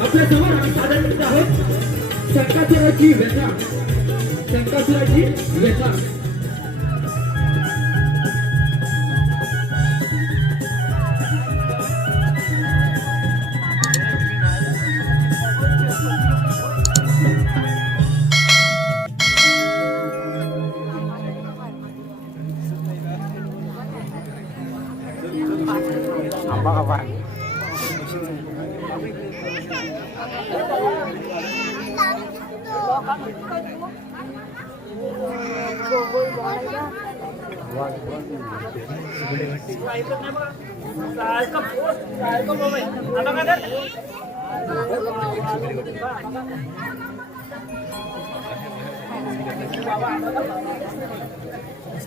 आपल्यासमोर आम्ही सादर करत आहोत शंकासुराची व्यथा. शंकासुराची व्यथा.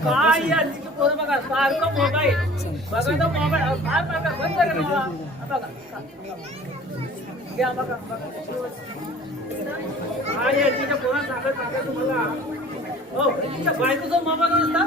काय या पोरं बघा सारखं मोबाईल. बघा तो मोबाईल बघा बंद करा. बघा बघा. आणि काय या तिच्या पोरं सांगत सांगत तुम्हाला. हो तिच्या बायकोचा मामा नसता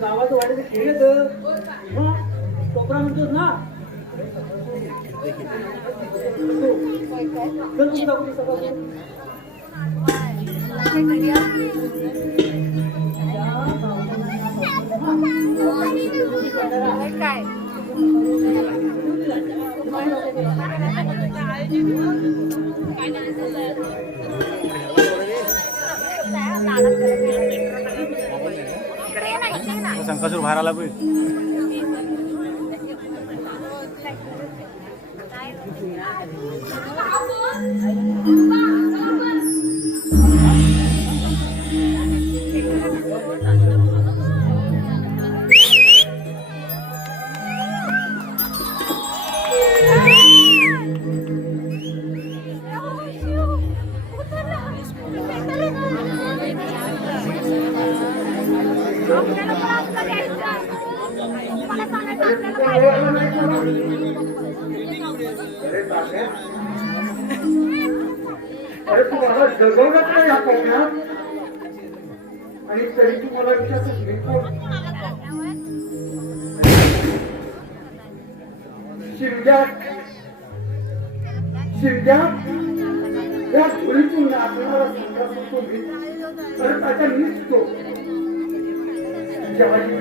गावात वाढत खेळत कोपरा म्हणतोस ना काय? शंकासूर बाहेर आला पाहिजे Thank you. अरे तू मला जगवलं नाही या कोकणात आणि तरी तू मला विचारतोस मी कोण शिवजा या धुळीतून आपल्याला संघास होतो मी अरे तात्या मीच तो जेव्हा ही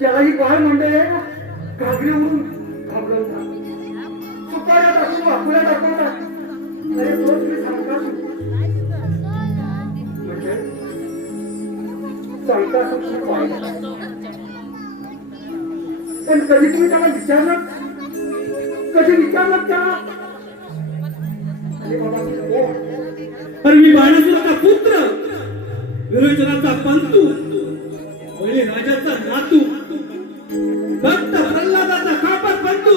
जेव्हा ही बाहेर मंडळी घागरीवरून घाबरवतात सुपाऱ्या टाकून वाकुल्या दाखवता अरे दोन तुम्ही सांगता म्हणजे सांगता पण कधी तुम्ही त्याला विचारलं कधी विचारलं त्याला? अरे बाबा हो. तू मी बाणासुराचा पुत्र. विरोचनाचा पंतू. पहिले राजाचा नातू. भक्त प्रल्हादाचा कापड बंधू.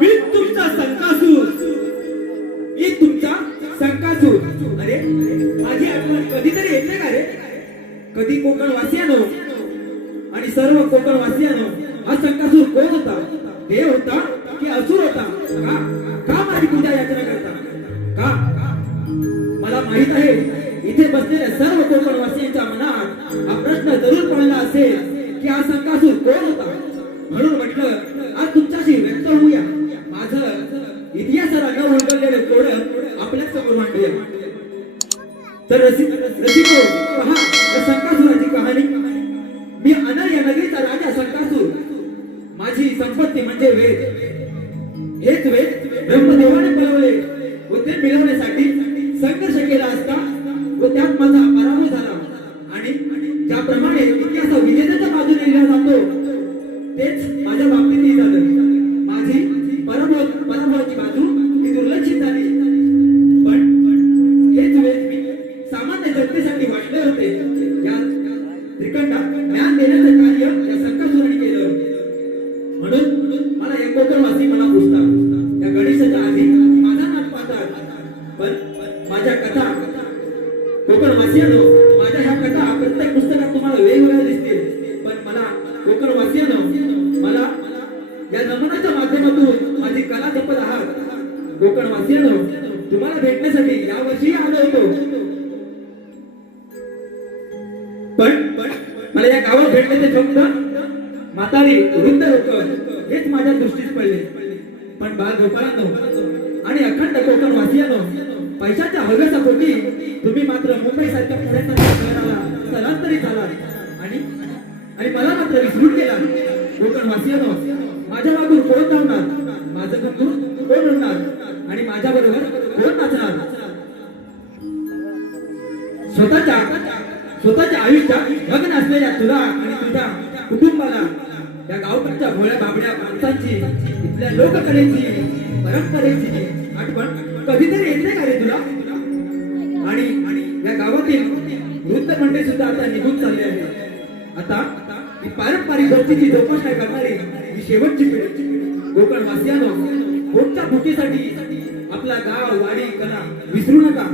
मी तुमचा संकासूर. मी तुमचा संकासूर. अरे माझी आठवण कधीतरी येते का रे? कधी कोकण वासियानो आणि सर्व कोकण वासियानो हा संकासूर कोण होता? देव होता की असुर होता? का का माझी पूजा याचना करता? का? मला माहीत आहे इथे बसलेल्या सर्व कोकणवासियांच्या मनात हा प्रश्न जरूर पडला असेल की हा संकासूर कोण होता? म्हणून म्हटलं आज तुमच्याशी व्यक्त होऊया. माझ इतिहासाला न उलगडलेलं कोड आपल्यासमोर मांडूया. तर रसिक रसिको पहा संकासुराची कहाणी. मी अनर या नगरीचा But that mother कोकणवासियानो मला या नमनाच्या माध्यमातून माझी कला जपत आहात. कोकण वासियानं तुम्हाला भेटण्यासाठी यावर्षी आलो होतो. पण मला या गावात भेटण्याचे ते फक्त म्हातारी वृद्ध लोक हेच माझ्या दृष्टीत पडले. पण बाल गोपाळांनो आणि अखंड कोकण वासियानो पैशाच्या हव्याचा पोटी तुम्ही मात्र मुंबई सारख्या पुण्याचा स्थलांतरित झाला आणि मला मात्र विसरून गेला. कोकणवासियानो माझ्या मागून कोण धावणार माझं गंभूर कोण उडणार आणि माझ्या बरोबर कोण नाचणार? स्वतःच्या स्वतःच्या आयुष्यात मग्न असलेल्या तुला आणि तुझ्या कुटुंबाला या गावकडच्या भोळ्या बाबड्या माणसांची इथल्या लोककलेची परंपरेची आठवण कधीतरी येते का रे तुला? आणि या गावातील वृद्ध मंडळी सुद्धा आता निघून चालले आहे आता ही पारंपरिक गोष्टीची जोपासना करणारी ही शेवटची पिढी. कोकण वासियानो पोटच्या भुकीसाठी आपला गाव वाडी कला विसरू नका?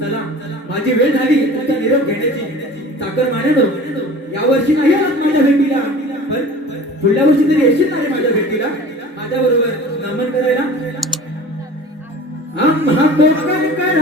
चला माझी वेळ झाली. तुमचा निरोप घेण्याची साखर मानेनो या वर्षी नाही आलात माझ्या भेटीला. पण पुढल्या वर्षी तरी येशील ना रे माझ्या भेटीला? माझ्या बरोबर नमन करायला? आम्हा कोकणकरांची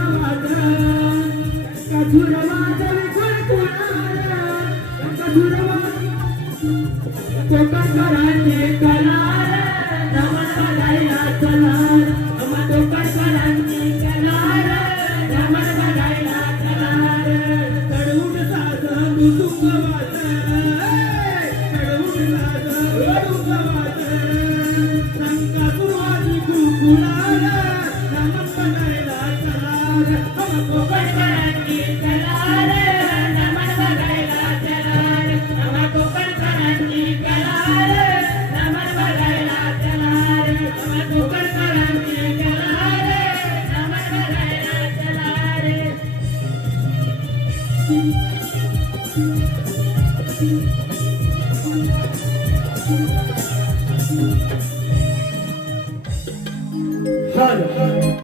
Come on, go back.